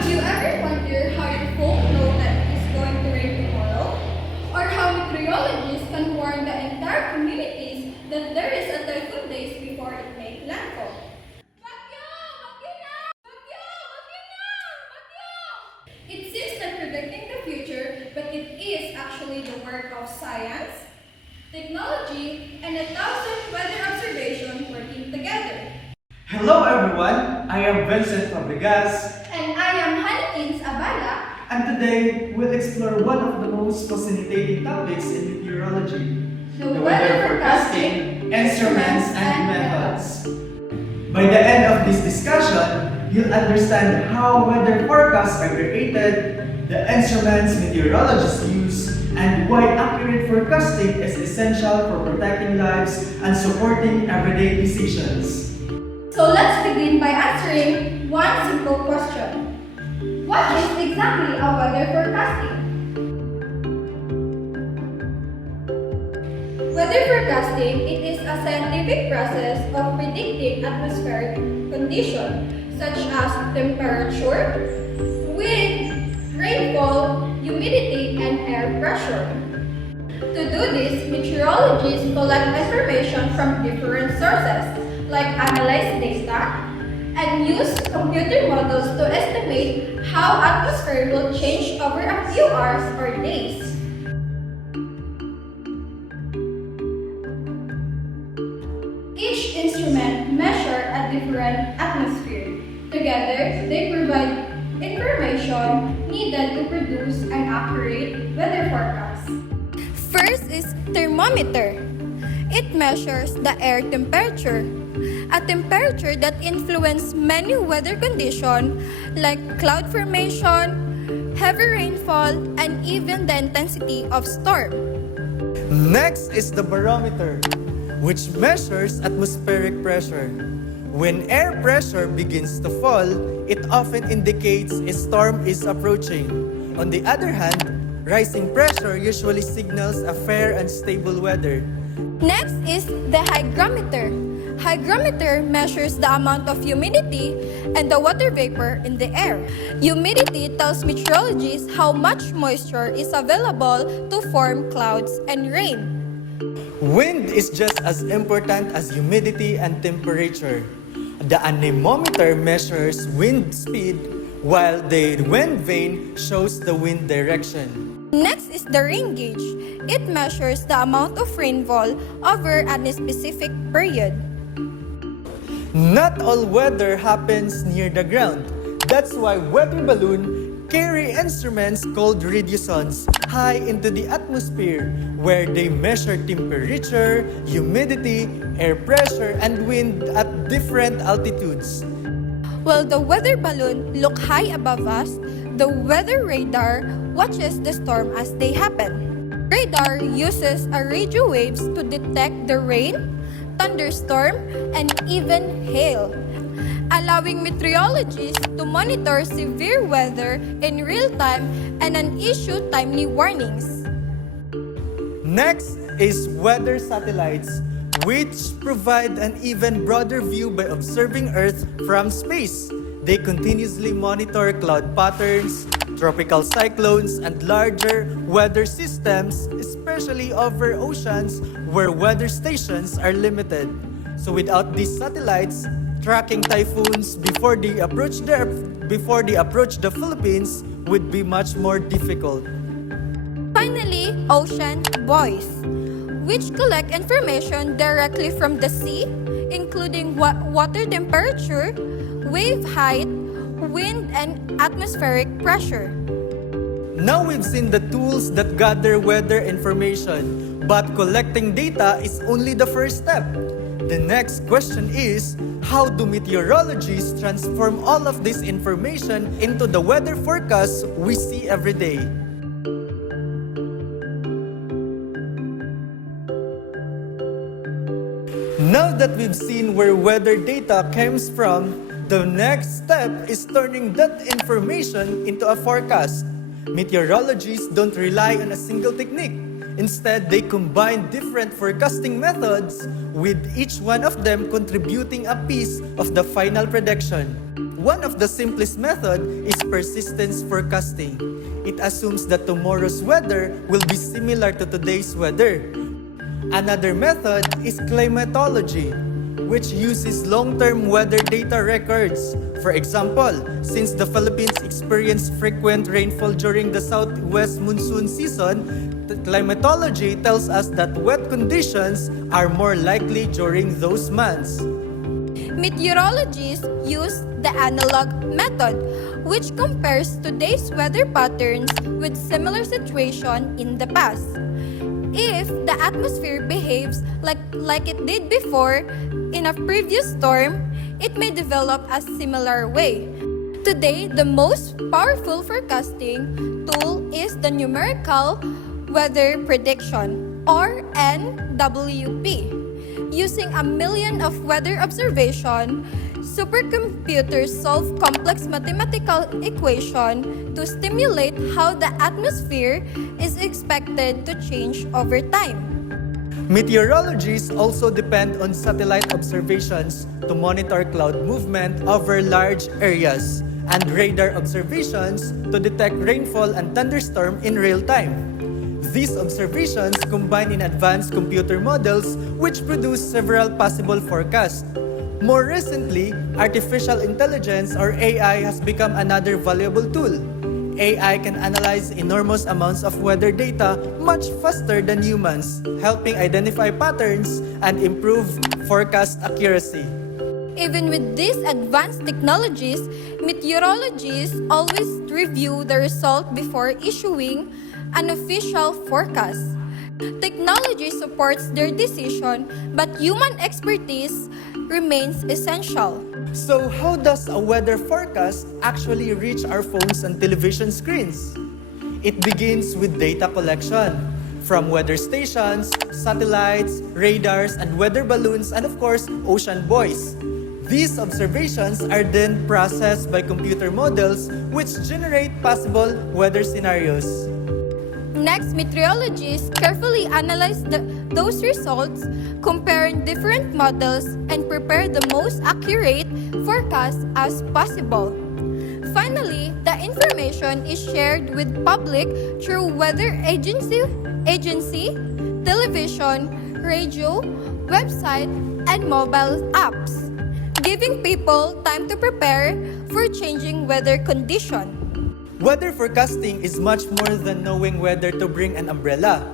Have you ever wondered how your phone knows that it is going to rain tomorrow? Or how meteorologists can warn the entire communities that there is a typhoon days before it makes landfall? Bagyo! Bagyo na! Bagyo! Bagyo na! Bagyo! It seems like predicting the future, but it is actually the work of science, technology, and 1,000 weather observations working together. Hello everyone, I am Vincent Fabrigas, And I am Abala. and today we'll explore one of the most fascinating topics in meteorology, The weather forecasting, instruments, and methods. By the end of this discussion, you'll understand how weather forecasts are created, the instruments meteorologists use, and why accurate forecasting is essential for protecting lives and supporting everyday decisions. So let's begin by answering one simple question. What is exactly a weather forecasting? Weather forecasting, it is a scientific process of predicting atmospheric conditions such as temperature, wind, rainfall, humidity, and air pressure. To do this, meteorologists collect information from different sources like analyze data and use computer models to estimate how atmosphere will change over a few hours or days. Each instrument measures a different atmosphere. Together, they provide information needed to produce an accurate weather forecast. First is thermometer. It measures the air temperature, a temperature that influences many weather conditions like cloud formation, heavy rainfall, and even the intensity of storm. Next is the barometer, which measures atmospheric pressure. When air pressure begins to fall, it often indicates a storm is approaching. On the other hand, rising pressure usually signals a fair and stable weather. Next is the hygrometer. Hygrometer measures the amount of humidity and the water vapor in the air. Humidity tells meteorologists how much moisture is available to form clouds and rain. Wind is just as important as humidity and temperature. The anemometer measures wind speed, while the wind vane shows the wind direction. Next is the rain gauge. It measures the amount of rainfall over a specific period. Not all weather happens near the ground. That's why weather balloons carry instruments called radiosondes high into the atmosphere, where they measure temperature, humidity, air pressure, and wind at different altitudes. While the weather balloon look high above us, the weather radar watches the storm as they happen. Radar uses a radio waves to detect the rain, thunderstorm, and even hail, allowing meteorologists to monitor severe weather in real time and issue timely warnings. Next is weather satellites, which provide an even broader view by observing Earth from space. They continuously monitor cloud patterns, tropical cyclones, and larger weather systems, especially over oceans where weather stations are limited. So without these satellites, tracking typhoons before they approach the Philippines would be much more difficult. Finally, ocean buoys, which collect information directly from the sea, including water temperature, wave height, wind, and atmospheric pressure. Now we've seen the tools that gather weather information, but collecting data is only the first step. The next question is, how do meteorologists transform all of this information into the weather forecasts we see every day? Now that we've seen where weather data comes from, the next step is turning that information into a forecast. Meteorologists don't rely on a single technique. Instead, they combine different forecasting methods, with each one of them contributing a piece of the final prediction. One of the simplest method is persistence forecasting. It assumes that tomorrow's weather will be similar to today's weather. Another method is climatology, which uses long-term weather data records. For example, since the Philippines experience frequent rainfall during the southwest monsoon season, the climatology tells us that wet conditions are more likely during those months. Meteorologists use the analog method, which compares today's weather patterns with similar situation in the past. If the atmosphere behaves like it did before in a previous storm, it may develop a similar way. Today, the most powerful forecasting tool is the numerical weather prediction, or NWP. Using a million of weather observation, supercomputers solve complex mathematical equations to stimulate how the atmosphere is expected to change over time. Meteorologists also depend on satellite observations to monitor cloud movement over large areas and radar observations to detect rainfall and thunderstorm in real time. These observations combine in advanced computer models which produce several possible forecasts. More recently, artificial intelligence or AI has become another valuable tool. AI can analyze enormous amounts of weather data much faster than humans, helping identify patterns and improve forecast accuracy. Even with these advanced technologies, meteorologists always review the result before issuing an official forecast. Technology supports their decision, but human expertise remains essential. So how does a weather forecast actually reach our phones and television screens? It begins with data collection from weather stations, satellites, radars, and weather balloons, and of course, ocean buoys. These observations are then processed by computer models which generate possible weather scenarios. Next, meteorologists carefully analyze those results, comparing different models, and prepare the most accurate forecast as possible. Finally, the information is shared with public through weather agency, television, radio, website, and mobile apps, giving people time to prepare for changing weather conditions. Weather forecasting is much more than knowing whether to bring an umbrella.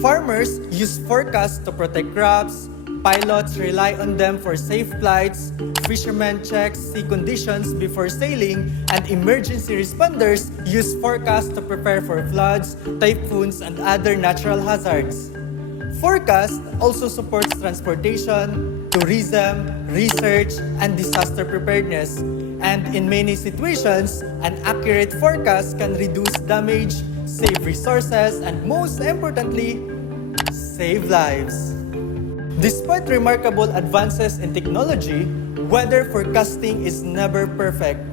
Farmers use forecasts to protect crops, pilots rely on them for safe flights, fishermen check sea conditions before sailing, and emergency responders use forecasts to prepare for floods, typhoons, and other natural hazards. Forecast also supports transportation, tourism, research, and disaster preparedness. And in many situations, an accurate forecast can reduce damage, save resources, and most importantly, save lives. Despite remarkable advances in technology, weather forecasting is never perfect.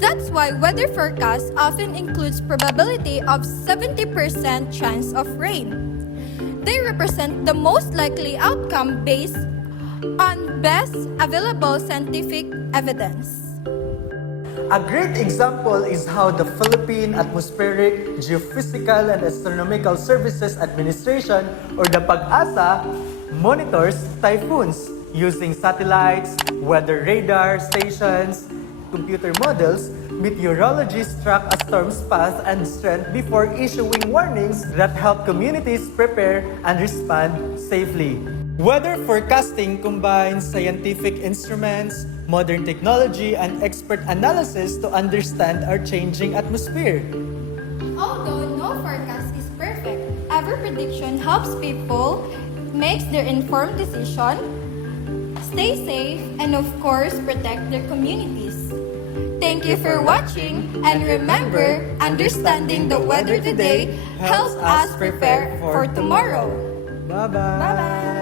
That's why weather forecast often includes probability of 70% chance of rain. They represent the most likely outcome based on best available scientific evidence. A great example is how the Philippine Atmospheric, Geophysical, and Astronomical Services Administration, or the PAG-ASA, monitors typhoons using satellites, weather radar stations, computer models. Meteorologists track a storm's path and strength before issuing warnings that help communities prepare and respond safely. Weather forecasting combines scientific instruments, modern technology, and expert analysis to understand our changing atmosphere. Although no forecast is perfect, every prediction helps people make their informed decision, stay safe, and of course, protect their communities. Thank you for watching, and remember, understanding the weather today helps us prepare for tomorrow. Bye-bye! Bye-bye!